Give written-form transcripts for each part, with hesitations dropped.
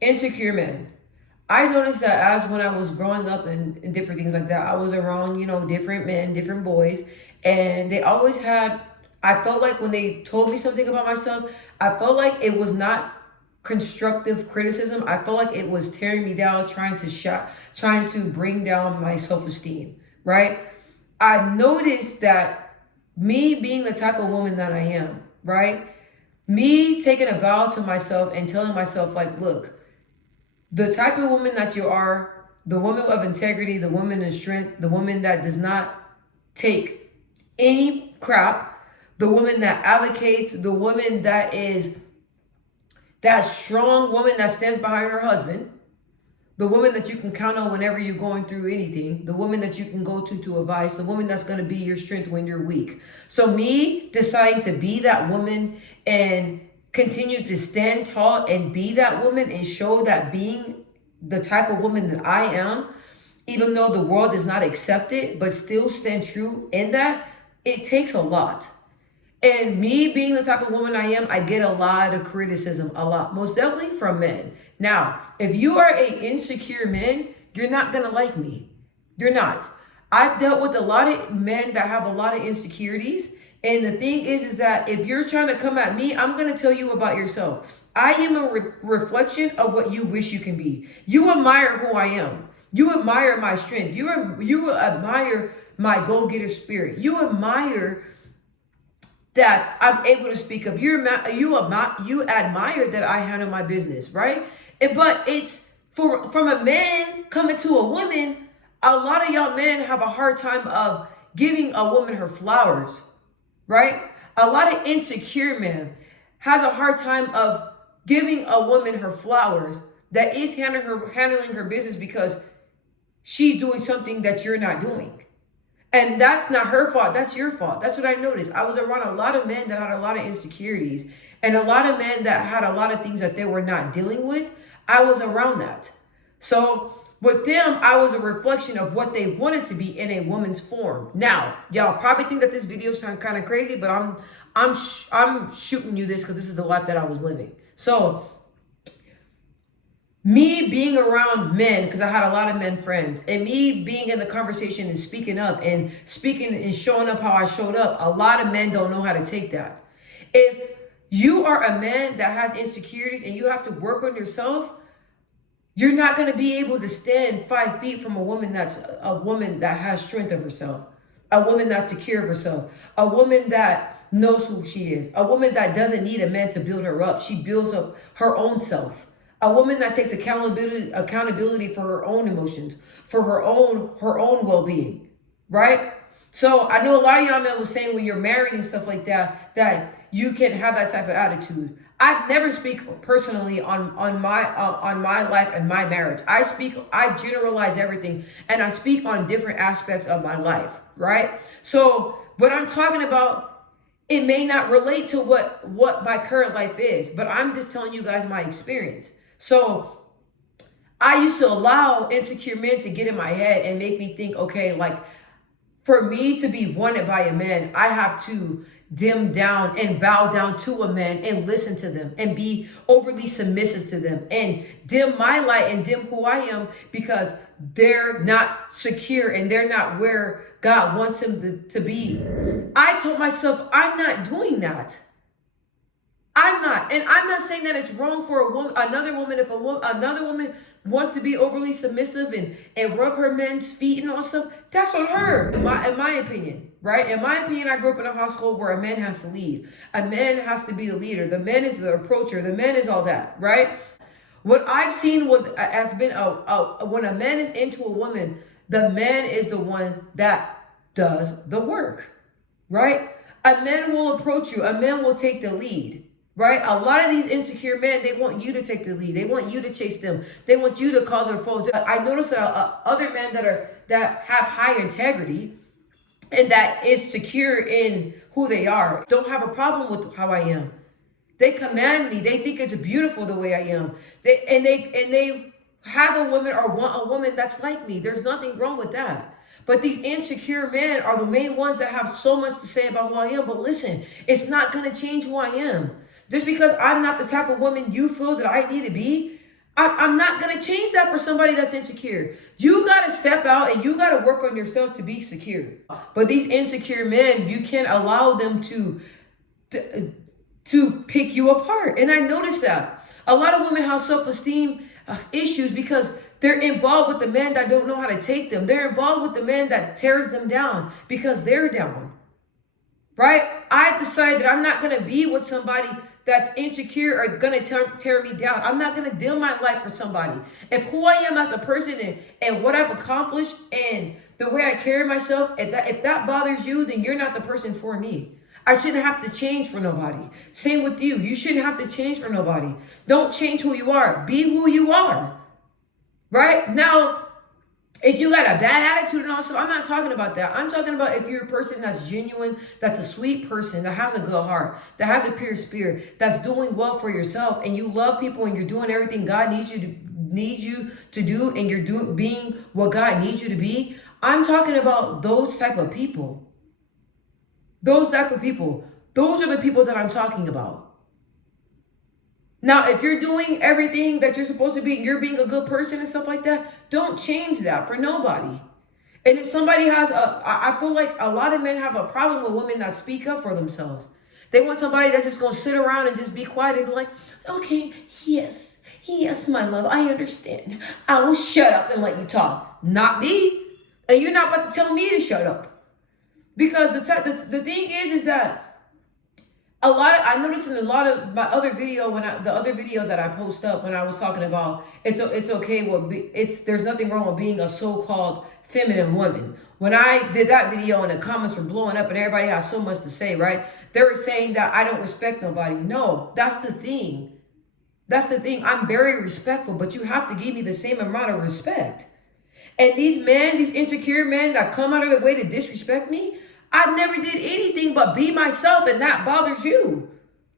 Insecure men. I noticed that as when I was growing up and different things like that, I was around, different men, different boys, and they always had, I felt like when they told me something about myself, I felt like it was not constructive criticism. I felt like it was tearing me down, trying to bring down my self-esteem, right? I've noticed that me being the type of woman that I am, right? Me taking a vow to myself and telling myself, like, look, the type of woman that you are, the woman of integrity, the woman of strength, the woman that does not take any crap, the woman that advocates, the woman that is that strong woman that stands behind her husband, the woman that you can count on whenever you're going through anything, the woman that you can go to advice, the woman that's going to be your strength when you're weak. So me deciding to be that woman and continue to stand tall and be that woman and show that being the type of woman that I am, even though the world does not accept it, but still stand true in that, it takes a lot. And me being the type of woman I am, I get a lot of criticism, a lot, most definitely from men. Now, if you are a insecure man, you're not gonna like me. You're not. I've dealt with a lot of men that have a lot of insecurities. And the thing is that if you're trying to come at me, I'm gonna tell you about yourself. I am a reflection of what you wish you can be. You admire who I am. You admire my strength. You admire my go-getter spirit. You admire that I'm able to speak up. You admire that I handle my business, right? But it's from a man coming to a woman. A lot of y'all men have a hard time of giving a woman her flowers, right? A lot of insecure men has a hard time of giving a woman her flowers that is handling her business because she's doing something that you're not doing. And that's not her fault. That's your fault. That's what I noticed. I was around a lot of men that had a lot of insecurities and a lot of men that had a lot of things that they were not dealing with. I was around that. So with them, I was a reflection of what they wanted to be in a woman's form. Now, y'all probably think that this video sounds kind of crazy, but I'm shooting you this because this is the life that I was living. So me being around men, because I had a lot of men friends, and me being in the conversation and speaking and showing up how I showed up, a lot of men don't know how to take that. If you are a man that has insecurities and you have to work on yourself, you're not going to be able to stand 5 feet from a woman that has strength of herself, a woman that's secure of herself, a woman that knows who she is, a woman that doesn't need a man to build her up. She builds up her own self. A woman that takes accountability for her own emotions, for her own well-being, right? So I know a lot of y'all men was saying when you're married and stuff like that, that you can have that type of attitude. I've never speak personally on my life and my marriage. I generalize everything, and I speak on different aspects of my life, right? So what I'm talking about, it may not relate to what my current life is, but I'm just telling you guys my experience. So I used to allow insecure men to get in my head and make me think, okay, like for me to be wanted by a man, I have to dim down and bow down to a man and listen to them and be overly submissive to them and dim my light and dim who I am because they're not secure and they're not where God wants them to be. I told myself, I'm not doing that. I'm not, and I'm not saying that it's wrong for a woman, another woman, if another woman wants to be overly submissive and rub her men's feet and all stuff. That's on her, in my opinion, right? In my opinion, I grew up in a household where a man has to lead. A man has to be the leader. The man is the approacher. The man is all that, right? What I've seen has been when a man is into a woman, the man is the one that does the work, right? A man will approach you. A man will take the lead. Right? A lot of these insecure men, they want you to take the lead. They want you to chase them. They want you to call their foes. I noticed that other men that have high integrity and that is secure in who they are don't have a problem with how I am. They command me. They think it's beautiful the way I am. They have a woman or want a woman that's like me. There's nothing wrong with that. But these insecure men are the main ones that have so much to say about who I am. But listen, it's not going to change who I am. Just because I'm not the type of woman you feel that I need to be, I'm not going to change that for somebody that's insecure. You got to step out and you got to work on yourself to be secure. But these insecure men, you can't allow them to pick you apart. And I noticed that a lot of women have self-esteem issues because they're involved with the men that don't know how to take them. They're involved with the men that tears them down because they're down. Right? I decided that I'm not going to be with somebody that's insecure or going to tear me down. I'm not going to deal my life for somebody. If who I am as a person and what I've accomplished and the way I carry myself, if that bothers you, then you're not the person for me. I shouldn't have to change for nobody. Same with you. You shouldn't have to change for nobody. Don't change who you are. Be who you are. Right? Now, if you got a bad attitude and all stuff, I'm not talking about that. I'm talking about if you're a person that's genuine, that's a sweet person, that has a good heart, that has a pure spirit, that's doing well for yourself, and you love people and you're doing everything God needs you to do, and you're being what God needs you to be. I'm talking about those type of people. Those type of people. Those are the people that I'm talking about. Now, if you're doing everything that you're supposed to be, you're being a good person and stuff like that, don't change that for nobody. And if somebody I feel like a lot of men have a problem with women that speak up for themselves. They want somebody that's just going to sit around and just be quiet and be like, okay, yes, my love, I understand. I will shut up and let you talk. Not me. And you're not about to tell me to shut up. Because the thing is that I noticed in a lot of my other video the other video that I post up when I was talking about it's okay there's nothing wrong with being a so-called feminine woman. When I did that video and the comments were blowing up and everybody has so much to say, right? They were saying that I don't respect nobody. No, that's the thing. That's the thing. I'm very respectful, but you have to give me the same amount of respect. And these men, these insecure men that come out of their way to disrespect me, I never did anything but be myself, and that bothers you.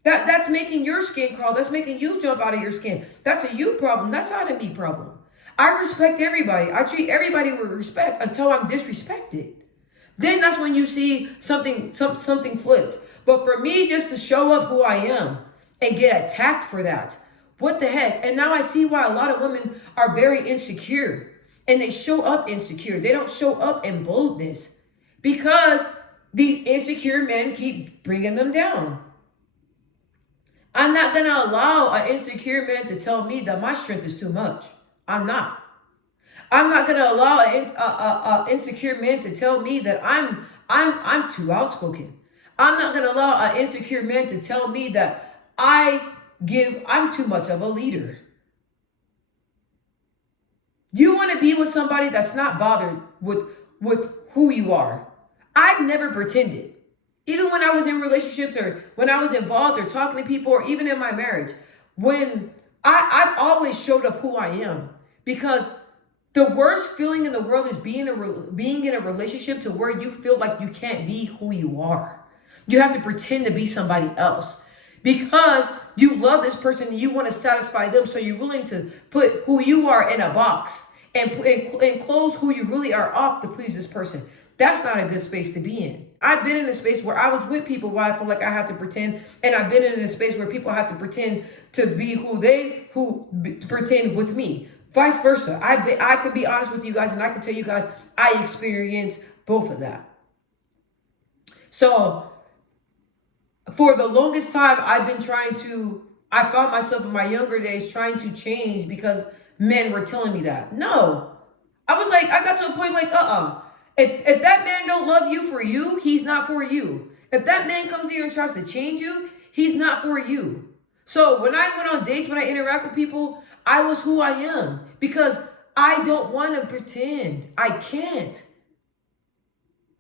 That's making your skin crawl. That's making you jump out of your skin. That's a you problem. That's not a me problem. I respect everybody. I treat everybody with respect until I'm disrespected. Then that's when you see something flipped. But for me just to show up who I am and get attacked for that, what the heck? And now I see why a lot of women are very insecure. And they show up insecure. They don't show up in boldness because these insecure men keep bringing them down. I'm not going to allow an insecure man to tell me that my strength is too much. I'm not. I'm not going to allow an insecure man to tell me that I'm too outspoken. I'm not going to allow an insecure man to tell me that I'm too much of a leader. You want to be with somebody that's not bothered with who you are. I've never pretended. Even when I was in relationships or when I was involved or talking to people or even in my marriage, when I've always showed up who I am, because the worst feeling in the world is being in a relationship to where you feel like you can't be who you are. You have to pretend to be somebody else because you love this person and you want to satisfy them. So you're willing to put who you are in a box and close who you really are off to please this person. That's not a good space to be in. I've been in a space where I was with people where I feel like I have to pretend, and I've been in a space where people have to pretend to be who pretend with me. Vice versa. I could be honest with you guys, and I can tell you guys I experienced both of that. So for the longest time, I found myself in my younger days trying to change because men were telling me that. No. I was like, I got to a point like, If that man don't love you for you, he's not for you. If that man comes here and tries to change you, he's not for you. So when I went on dates, when I interact with people, I was who I am because I don't want to pretend. I can't.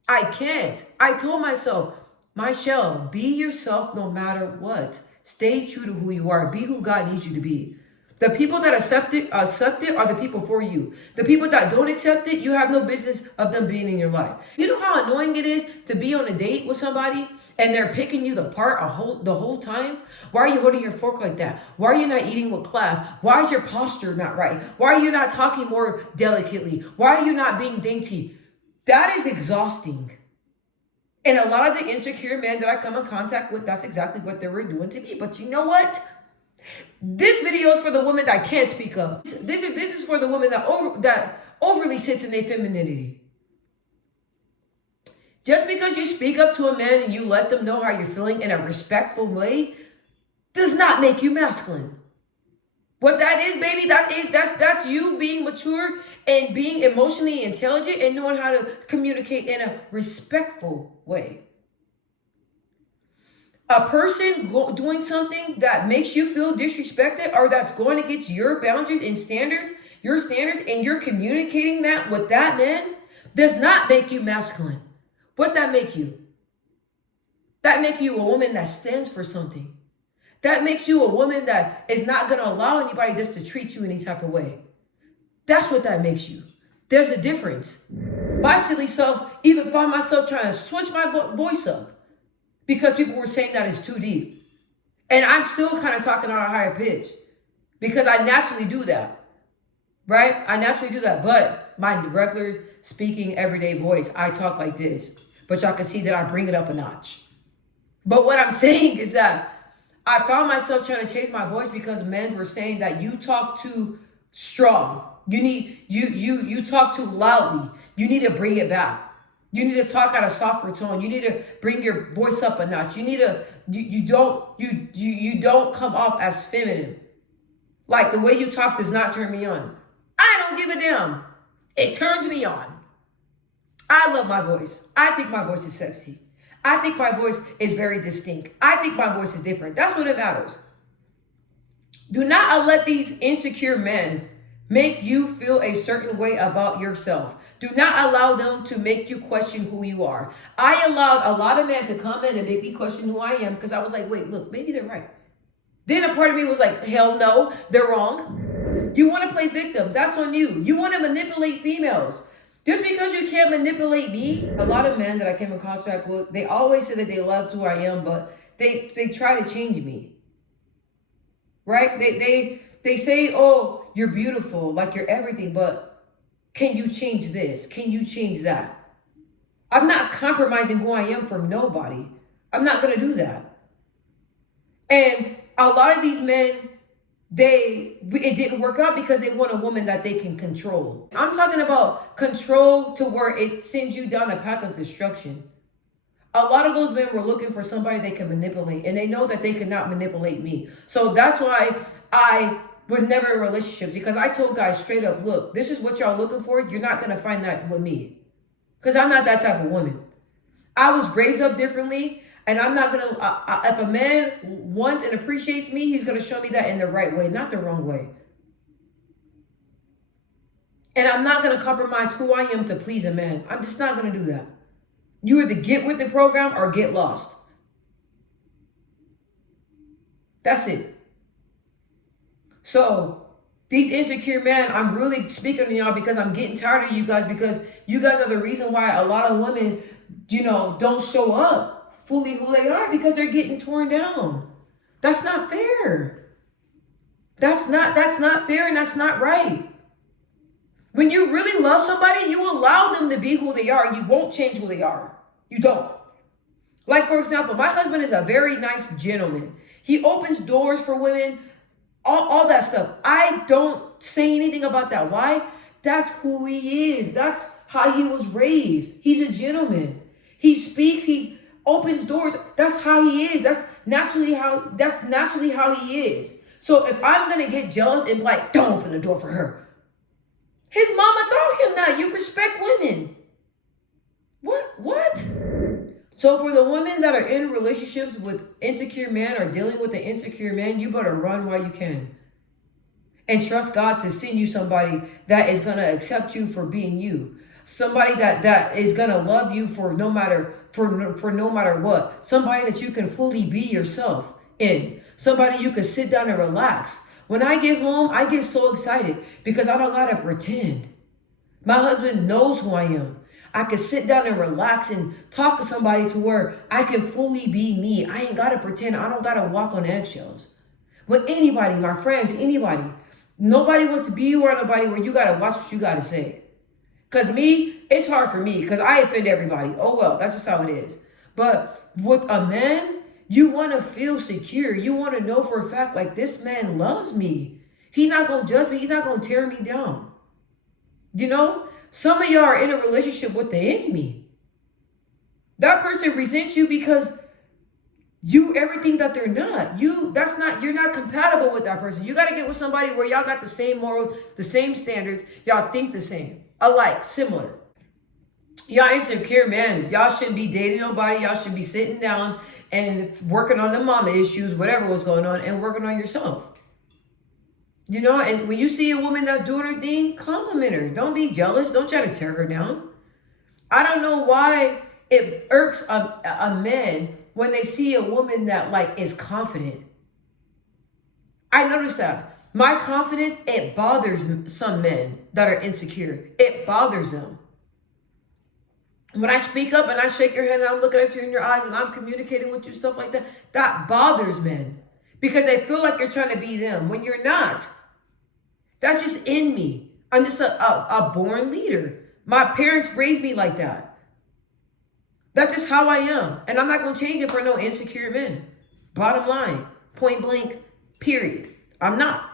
I told myself, Michelle, be yourself no matter what. Stay true to who you are. Be who God needs you to be. The people that accept it are the people for you. The people that don't accept it, you have no business of them being in your life. You know how annoying it is to be on a date with somebody and they're picking you apart the whole time? Why are you holding your fork like that? Why are you not eating with class? Why is your posture not right? Why are you not talking more delicately? Why are you not being dainty? That is exhausting. And a lot of the insecure men that I come in contact with, that's exactly what they were doing to me. But you know what? This video is for the woman that can't speak up. This is for the woman that overly sits in their femininity. Just because you speak up to a man and you let them know how you're feeling in a respectful way does not make you masculine. What that is, baby, that's you being mature and being emotionally intelligent and knowing how to communicate in a respectful way. A person doing something that makes you feel disrespected or that's going against your boundaries and standards, your standards, and you're communicating that with that man does not make you masculine. What that make you? That make you a woman that stands for something. That makes you a woman that is not going to allow anybody just to treat you any type of way. That's what that makes you. There's a difference. My silly self even found myself trying to switch my voice up because people were saying that it's too deep. And I'm still kind of talking on a higher pitch because I naturally do that, right? I naturally do that. But my regular speaking everyday voice, I talk like this. But y'all can see that I bring it up a notch. But what I'm saying is that I found myself trying to change my voice because men were saying that you talk too strong. You talk too loudly. You need to bring it back. You need to talk at a softer tone. You need to bring your voice up a notch. You don't come off as feminine. Like the way you talk does not turn me on. I don't give a damn. It turns me on. I love my voice. I think my voice is sexy. I think my voice is very distinct. I think my voice is different. That's what it matters. Do not let these insecure men make you feel a certain way about yourself. Do not allow them to make you question who you are. I allowed a lot of men to come in and make me question who I am because I was like, wait, look, maybe they're right. Then a part of me was like, hell no, they're wrong. You want to play victim. That's on you. You want to manipulate females. Just because you can't manipulate me, a lot of men that I came in contact with, they always say that they loved who I am, but they try to change me. Right? They say, oh, you're beautiful, like you're everything, but can you change this? Can you change that? I'm not compromising who I am for nobody. I'm not going to do that. And a lot of these men, it didn't work out because they want a woman that they can control. I'm talking about control to where it sends you down a path of destruction. A lot of those men were looking for somebody they can manipulate, and they know that they cannot manipulate me. So that's why I was never in relationships, because I told guys straight up, look, this is what y'all looking for. You're not going to find that with me because I'm not that type of woman. I was raised up differently. And I'm not going to, if a man wants and appreciates me, he's going to show me that in the right way, not the wrong way. And I'm not going to compromise who I am to please a man. I'm just not going to do that. You either get with the program or get lost. That's it. So these insecure men, I'm really speaking to y'all because I'm getting tired of you guys, because you guys are the reason why a lot of women, don't show up fully who they are, because they're getting torn down. That's not fair. That's not fair, and that's not right. When you really love somebody, you allow them to be who they are. You won't change who they are. You don't. Like, for example, my husband is a very nice gentleman. He opens doors for women, all that stuff. I don't say anything about that. Why? That's who he is. That's how he was raised. He's a gentleman. He speaks, he opens doors. That's how he is. That's naturally how he is. So if I'm gonna get jealous and be like, don't open the door for her. His mama told him that. You respect women. What? So for the women that are in relationships with insecure men or dealing with an insecure man, you better run while you can. And trust God to send you somebody that is gonna accept you for being you. Somebody that is gonna love you for no matter what. Somebody that you can fully be yourself in. Somebody you can sit down and relax. When I get home, I get so excited because I don't gotta pretend. My husband knows who I am. I can sit down and relax and talk to somebody to where I can fully be me. I ain't gotta pretend. I don't gotta walk on eggshells. With anybody, my friends, anybody. Nobody wants to be you or nobody where you gotta watch what you gotta say. Because me, it's hard for me because I offend everybody. Oh, well, that's just how it is. But with a man, You want to feel secure. You want to know for a fact, like, this man loves me. He's not going to judge me. He's not going to tear me down. You know, some of y'all are in a relationship with the enemy. That person resents you because you everything that they're not. You're not compatible with that person. You got to get with somebody where y'all got the same morals, the same standards. Y'all think the same, alike, similar. Y'all insecure, man. Y'all shouldn't be dating nobody. Y'all should be sitting down and working on the mama issues, whatever was going on, and working on yourself. You know, and when you see a woman that's doing her thing, compliment her. Don't be jealous. Don't try to tear her down. I don't know why it irks a man when they see a woman that, like, is confident. I noticed that. My confidence, it bothers some men that are insecure. It bothers them. When I speak up and I shake your hand and I'm looking at you in your eyes and I'm communicating with you, stuff like that, that bothers men because they feel like you're trying to be them when you're not. That's just in me. I'm just a born leader. My parents raised me like that. That's just how I am. And I'm not going to change it for no insecure men. Bottom line, point blank, period. I'm not.